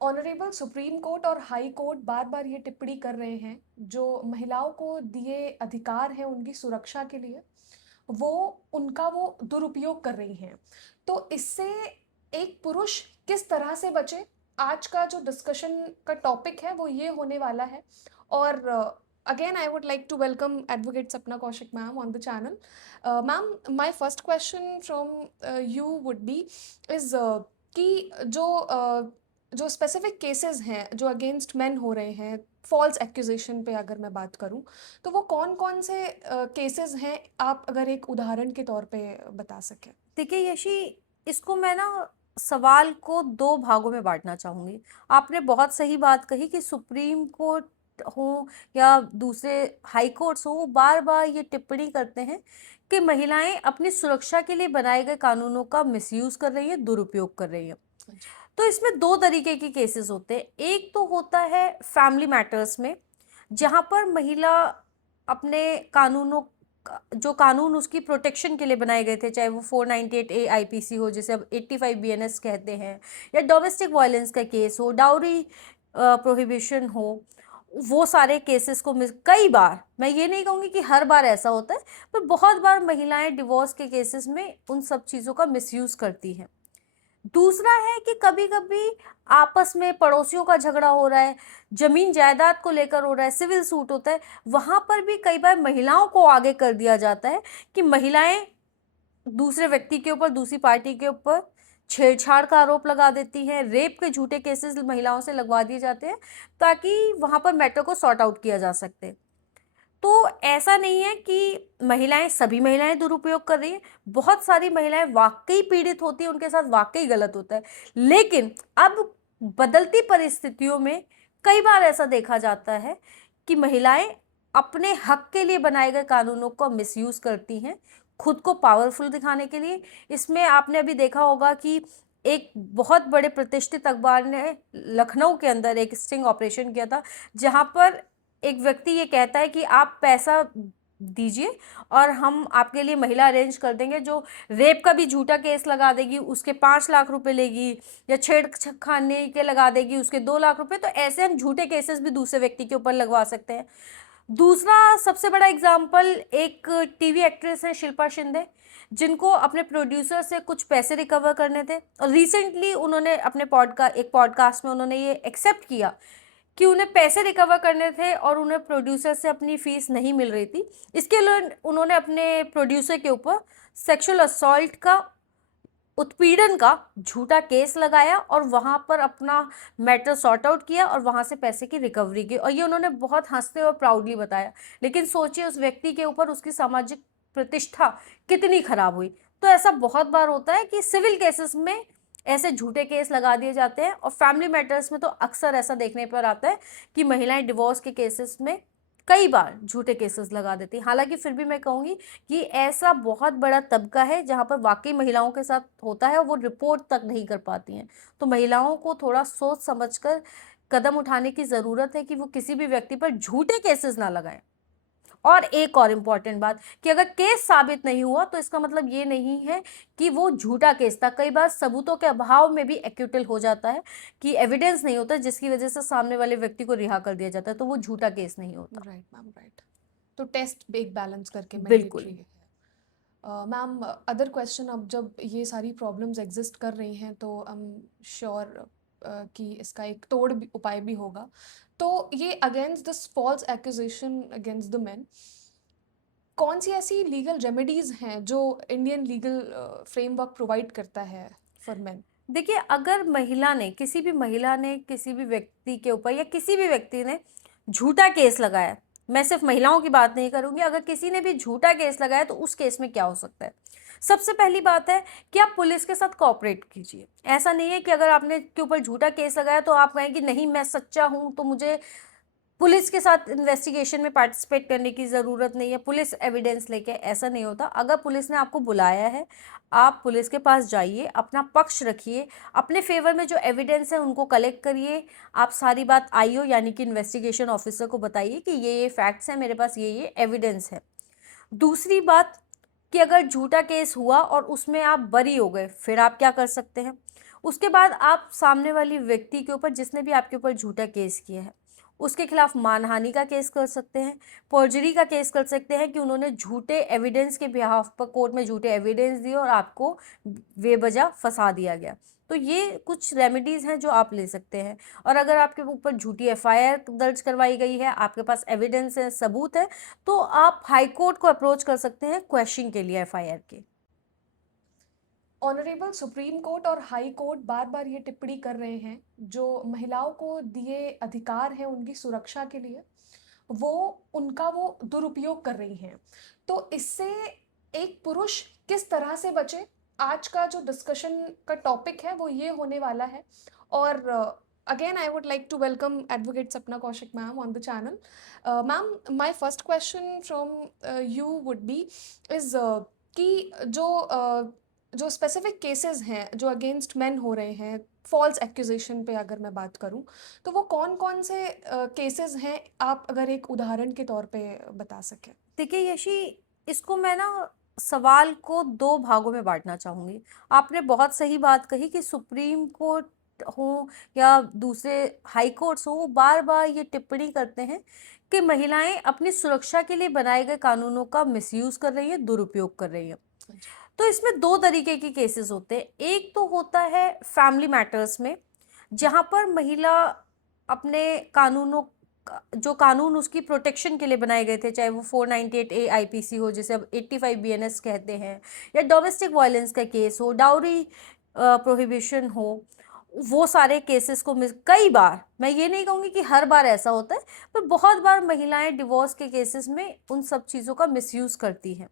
Honourable supreme court और high court bar बार ये टिप्पणी कर रहे हैं जो महिलाओं को दिए अधिकार हैं उनकी सुरक्षा के लिए वो उनका वो दुरुपयोग कर रही हैं। तो इससे एक पुरुष किस तरह से बचे, आज का जो डिस्कशन का टॉपिक है वो ये होने वाला है। और again I would like to welcome advocate Sapna Kaushik ma'am on the channel. Ma'am, my first question from you would be is कि जो स्पेसिफिक केसेस हैं जो अगेंस्ट मेन हो रहे हैं, फॉल्स एक्यूजेशन पे अगर मैं बात करूं, तो वो कौन कौन से केसेस हैं, आप अगर एक उदाहरण के तौर पे बता सकें। देखिए यशी, इसको मैं ना सवाल को दो भागों में बांटना चाहूंगी। आपने बहुत सही बात कही कि सुप्रीम कोर्ट हो या दूसरे हाई कोर्ट्स हो, वो बार बार ये टिप्पणी करते हैं कि महिलाएं अपनी सुरक्षा के लिए बनाए गए कानूनों का मिसयूज कर रही हैं, दुरुपयोग कर रही हैं। जी। तो इसमें दो तरीके के केसेस होते हैं। एक तो होता है फैमिली मैटर्स में, जहां पर महिला अपने कानूनों जो कानून उसकी प्रोटेक्शन के लिए बनाए गए थे, चाहे वो 498A आईपीसी हो, जिसे अब 85 बीएनएस कहते हैं, या डोमेस्टिक वायलेंस का केस हो, डाउरी प्रोहिबिशन हो, वो सारे केसेस को कई बार, मैं ये नहीं कहूँगी कि हर बार ऐसा होता है, पर बहुत बार महिलाएं डिवोर्स के केसेस में उन सब चीज़ों का मिसयूज करती हैं। दूसरा है कि कभी-कभी आपस में पड़ोसियों का झगड़ा हो रहा है, ज़मीन जायदाद को लेकर हो रहा है, सिविल सूट होता है, वहाँ पर भी कई बार महिलाओं को आगे कर दिया जाता है कि महिलाएं दूसरे व्यक्ति के ऊपर, दूसरी पार्टी के ऊपर छेड़छाड़ का आरोप लगा देती हैं, रेप के झूठे केसेस महिलाओं से लगवा दिए जाते हैं, ताकि वहाँ पर मैटर को सॉर्ट आउट किया जा सके। तो ऐसा नहीं है कि महिलाएं, सभी महिलाएं दुरुपयोग कर रही हैं। बहुत सारी महिलाएं वाकई पीड़ित होती हैं, उनके साथ वाकई गलत होता है। लेकिन अब बदलती परिस्थितियों में कई बार ऐसा देखा जाता है कि महिलाएं अपने हक के लिए बनाए गए कानूनों का मिसयूज करती हैं, खुद को पावरफुल दिखाने के लिए। इसमें आपने अभी देखा होगा कि एक बहुत बड़े प्रतिष्ठित अखबार ने लखनऊ के अंदर एक स्टिंग ऑपरेशन किया था, जहां पर एक व्यक्ति ये कहता है कि आप पैसा दीजिए और हम आपके लिए महिला अरेंज कर देंगे जो रेप का भी झूठा केस लगा देगी, उसके 5 लाख रुपए लेगी, या छेड़खानी के लगा देगी, उसके 2 लाख रुपए। तो ऐसे हम झूठे केसेस भी दूसरे व्यक्ति के ऊपर लगवा सकते हैं। दूसरा सबसे बड़ा एग्जाम्पल, एक टीवी एक्ट्रेस है शिल्पा शिंदे, जिनको अपने प्रोड्यूसर से कुछ पैसे रिकवर करने थे, और रिसेंटली उन्होंने अपने एक पॉडकास्ट में उन्होंने ये एक्सेप्ट किया कि उन्हें पैसे रिकवर करने थे और उन्हें प्रोड्यूसर से अपनी फीस नहीं मिल रही थी। इसके लिए उन्होंने अपने प्रोड्यूसर के ऊपर सेक्सुअल असॉल्ट का, उत्पीड़न का झूठा केस लगाया और वहां पर अपना मैटर सॉर्ट आउट किया और वहां से पैसे की रिकवरी की, और ये उन्होंने बहुत हंसते और प्राउडली बताया। लेकिन सोचिए उस व्यक्ति के ऊपर उसकी सामाजिक प्रतिष्ठा कितनी खराब हुई। तो ऐसा बहुत बार होता है कि सिविल केसेस में ऐसे झूठे केस लगा दिए जाते हैं, और फैमिली मैटर्स में तो अक्सर ऐसा देखने पर आता है कि महिलाएं डिवोर्स के केसेस में कई बार झूठे केसेस लगा देती हैं। हालांकि फिर भी मैं कहूंगी कि ऐसा बहुत बड़ा तबका है जहां पर वाकई महिलाओं के साथ होता है और वो रिपोर्ट तक नहीं कर पाती हैं। तो महिलाओं को थोड़ा सोच समझकर कदम उठाने की ज़रूरत है कि वो किसी भी व्यक्ति पर झूठे केसेस ना लगाएं। और एक और इम्पॉर्टेंट बात, कि अगर केस साबित नहीं हुआ तो इसका मतलब ये नहीं है कि वो झूठा केस था। कई बार सबूतों के अभाव में भी एक्यूटल हो जाता है कि एविडेंस नहीं होता, जिसकी वजह से सामने वाले व्यक्ति को रिहा कर दिया जाता है, तो वो झूठा केस नहीं होता। Right ma'am, right. तो टेस्ट एक बैलेंस करके बिल्कुल। मैंडेटरी है। मैम, अदर क्वेश्चन, अब जब ये सारी प्रॉब्लम्स एग्जिस्ट कर रही हैं तो आई एम श्योर कि इसका एक तोड़ भी, उपाय भी होगा। तो ये against this false accusation against the men, कौन सी ऐसी लीगल रेमेडीज हैं जो इंडियन लीगल फ्रेमवर्क प्रोवाइड करता है फॉर मेन। देखिए, अगर महिला ने किसी भी व्यक्ति के ऊपर, या किसी भी व्यक्ति ने झूठा केस लगाया, मैं सिर्फ महिलाओं की बात नहीं करूंगी, अगर किसी ने भी झूठा केस लगाया तो उस केस में क्या हो सकता है। सबसे पहली बात है कि आप पुलिस के साथ कोऑपरेट कीजिए। ऐसा नहीं है कि अगर आपने के ऊपर झूठा केस लगाया तो आप कहें कि नहीं मैं सच्चा हूं तो मुझे पुलिस के साथ इन्वेस्टिगेशन में पार्टिसिपेट करने की ज़रूरत नहीं है, पुलिस एविडेंस लेके। ऐसा नहीं होता। अगर पुलिस ने आपको बुलाया है, आप पुलिस के पास जाइए, अपना पक्ष रखिए, अपने फेवर में जो एविडेंस है उनको कलेक्ट करिए। आप सारी बात आईओ यानी कि इन्वेस्टिगेशन ऑफिसर को बताइए कि ये फैक्ट्स हैं, मेरे पास ये एविडेंस है। दूसरी बात, कि अगर झूठा केस हुआ और उसमें आप बरी हो गए, फिर आप क्या कर सकते हैं। उसके बाद आप सामने वाली व्यक्ति के ऊपर, जिसने भी आपके ऊपर झूठा केस किया है, उसके खिलाफ मानहानि का केस कर सकते हैं, फॉर्जरी का केस कर सकते हैं कि उन्होंने झूठे एविडेंस के बिहाफ पर कोर्ट में झूठे एविडेंस दिए और आपको बेवजह फंसा दिया गया। तो ये कुछ रेमेडीज़ हैं जो आप ले सकते हैं। और अगर आपके ऊपर झूठी एफआईआर दर्ज करवाई गई है, आपके पास एविडेंस है, सबूत है, तो आप हाई कोर्ट को अप्रोच कर सकते हैं क्वेश्चन के लिए एफआईआर के। ऑनरेबल सुप्रीम कोर्ट और हाई कोर्ट बार बार ये टिप्पणी कर रहे हैं जो महिलाओं को दिए अधिकार हैं उनकी सुरक्षा के लिए वो उनका वो दुरुपयोग कर रही हैं। तो इससे एक पुरुष किस तरह से बचे, आज का जो डिस्कशन का टॉपिक है वो ये होने वाला है। और again I would like to welcome advocate Sapna Kaushik ma'am on the channel. Ma'am, my first question from you would be is कि जो स्पेसिफिक केसेस हैं जो अगेंस्ट मेन हो रहे हैं, फॉल्स एक्यूजेशन पे अगर मैं बात करूं, तो वो कौन कौन से केसेस हैं, आप अगर एक उदाहरण के तौर पे बता सकें। देखिए यशी, इसको मैं ना सवाल को दो भागों में बांटना चाहूँगी। आपने बहुत सही बात कही कि सुप्रीम कोर्ट हो या दूसरे हाई कोर्ट्स हो, वो बार बार ये टिप्पणी करते हैं कि महिलाएं अपनी सुरक्षा के लिए बनाए गए कानूनों का मिसयूज कर रही हैं, दुरुपयोग कर रही हैं। तो इसमें दो तरीके के केसेस होते हैं। एक तो होता है फैमिली मैटर्स में, जहाँ पर महिला अपने कानूनों जो कानून उसकी प्रोटेक्शन के लिए बनाए गए थे, चाहे वो 498A आईपीसी हो, जिसे अब 85 बीएनएस कहते हैं, या डोमेस्टिक वायलेंस का केस हो, डाउरी प्रोहिबिशन हो, वो सारे केसेस को कई बार, मैं ये नहीं कहूँगी कि हर बार ऐसा होता है, पर बहुत बार महिलाएं डिवोर्स के केसेस में उन सब चीज़ों का मिसयूज़ करती हैं।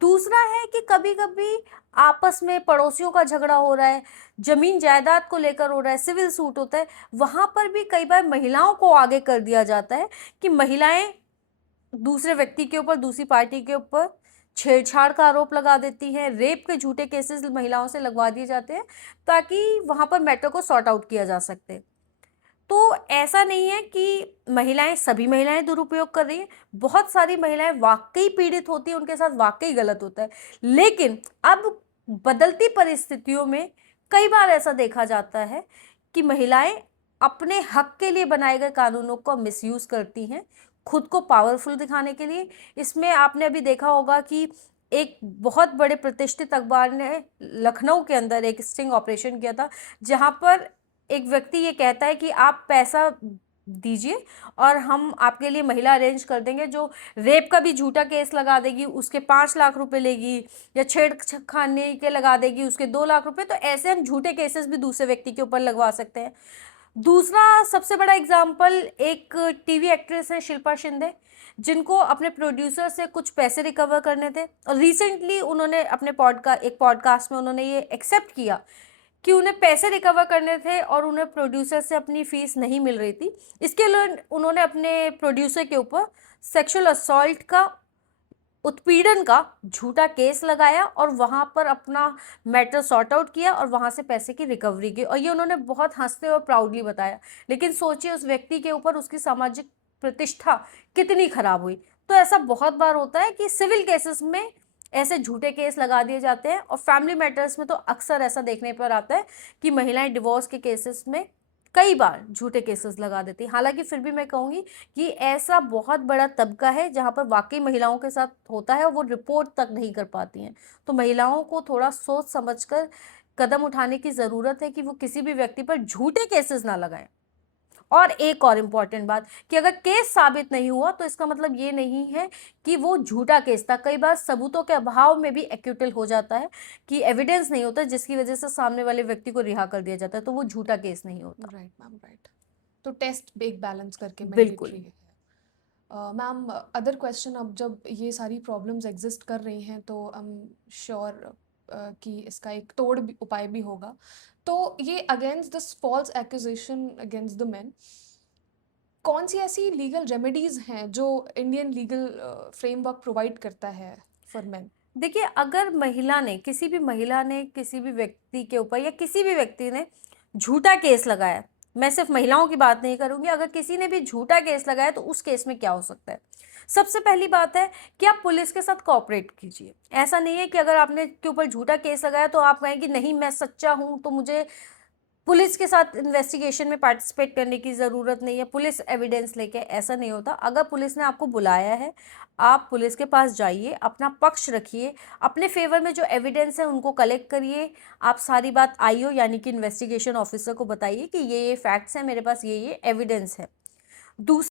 दूसरा है कि कभी-कभी आपस में पड़ोसियों का झगड़ा हो रहा है, ज़मीन जायदाद को लेकर हो रहा है, सिविल सूट होता है, वहाँ पर भी कई बार महिलाओं को आगे कर दिया जाता है कि महिलाएं दूसरे व्यक्ति के ऊपर, दूसरी पार्टी के ऊपर छेड़छाड़ का आरोप लगा देती हैं, रेप के झूठे केसेस महिलाओं से लगवा दिए जाते हैं ताकि वहाँ पर मैटर को सॉर्ट आउट किया जा सके। तो ऐसा नहीं है कि महिलाएं, सभी महिलाएं दुरुपयोग कर रही हैं, बहुत सारी महिलाएं वाकई पीड़ित होती हैं, उनके साथ वाकई गलत होता है। लेकिन अब बदलती परिस्थितियों में कई बार ऐसा देखा जाता है कि महिलाएं अपने हक के लिए बनाए गए कानूनों का मिसयूज करती हैं, खुद को पावरफुल दिखाने के लिए। इसमें आपने अभी देखा होगा कि एक बहुत बड़े प्रतिष्ठित अखबार ने लखनऊ के अंदर एक स्टिंग ऑपरेशन किया था, जहां पर एक व्यक्ति ये कहता है कि आप पैसा दीजिए और हम आपके लिए महिला अरेंज कर देंगे जो रेप का भी झूठा केस लगा देगी, उसके 5 लाख रुपए लेगी, या छेड़खानी के लगा देगी, उसके 2 लाख रुपए। तो ऐसे हम झूठे केसेस भी दूसरे व्यक्ति के ऊपर लगवा सकते हैं। दूसरा सबसे बड़ा एग्जाम्पल, एक टीवी एक्ट्रेस है शिल्पा शिंदे, जिनको अपने प्रोड्यूसर से कुछ पैसे रिकवर करने थे, और रिसेंटली उन्होंने अपने एक पॉडकास्ट में उन्होंने ये एक्सेप्ट किया कि उन्हें पैसे रिकवर करने थे और उन्हें प्रोड्यूसर से अपनी फीस नहीं मिल रही थी। इसके लिए उन्होंने अपने प्रोड्यूसर के ऊपर सेक्सुअल असॉल्ट का, उत्पीड़न का झूठा केस लगाया और वहाँ पर अपना मैटर सॉर्ट आउट किया और वहाँ से पैसे की रिकवरी की, और ये उन्होंने बहुत हंसते और प्राउडली बताया। लेकिन सोचिए उस व्यक्ति के ऊपर उसकी सामाजिक प्रतिष्ठा कितनी खराब हुई। तो ऐसा बहुत बार होता है कि सिविल केसेस में ऐसे झूठे केस लगा दिए जाते हैं, और फैमिली मैटर्स में तो अक्सर ऐसा देखने पर आता है कि महिलाएं डिवोर्स के केसेस में कई बार झूठे केसेस लगा देती हैं। हालांकि फिर भी मैं कहूँगी कि ऐसा बहुत बड़ा तबका है जहाँ पर वाकई महिलाओं के साथ होता है और वो रिपोर्ट तक नहीं कर पाती हैं। तो महिलाओं को थोड़ा सोच समझकर कदम उठाने की ज़रूरत है कि वो किसी भी व्यक्ति पर झूठे केसेस ना लगाएं। और एक और इम्पॉर्टेंट बात कि अगर केस साबित नहीं हुआ तो इसका मतलब ये नहीं है कि वो झूठा केस था। कई बार सबूतों के अभाव में भी एक्यूटल हो जाता है कि एविडेंस नहीं होता, जिसकी वजह से सामने वाले व्यक्ति को रिहा कर दिया जाता है, तो वो झूठा केस नहीं होता। Right ma'am, right. तो टेस्ट एक बैलेंस करके बिल्कुल। मैंडेटरी है। मैम, अदर क्वेश्चन, अब जब ये सारी प्रॉब्लम्स एग्जिस्ट कर रही हैं तो आई एम श्योर कि इसका एक तोड़ भी उपाय भी होगा। तो ये against this false accusation against the men, कौन सी ऐसी लीगल रेमेडीज हैं जो इंडियन लीगल फ्रेमवर्क प्रोवाइड करता है फॉर मेन? देखिए, अगर किसी भी महिला ने किसी भी व्यक्ति के ऊपर, या किसी भी व्यक्ति ने झूठा केस लगाया, मैं सिर्फ महिलाओं की बात नहीं करूंगी, अगर किसी ने भी झूठा केस लगाया तो उस केस में क्या हो सकता है। सबसे पहली बात है कि आप पुलिस के साथ कोऑपरेट कीजिए। ऐसा नहीं है कि अगर आपने के ऊपर झूठा केस लगाया तो आप कहें कि नहीं मैं सच्चा हूँ, तो मुझे पुलिस के साथ इन्वेस्टिगेशन में पार्टिसिपेट करने की ज़रूरत नहीं है, पुलिस एविडेंस लेके, ऐसा नहीं होता। अगर पुलिस ने आपको बुलाया है, आप पुलिस के पास जाइए, अपना पक्ष रखिए, अपने फेवर में जो एविडेंस है उनको कलेक्ट करिए। आप सारी बात आईओ यानी कि इन्वेस्टिगेशन ऑफिसर को बताइए कि ये फैक्ट्स हैं, मेरे पास ये एविडेंस है। दूसरी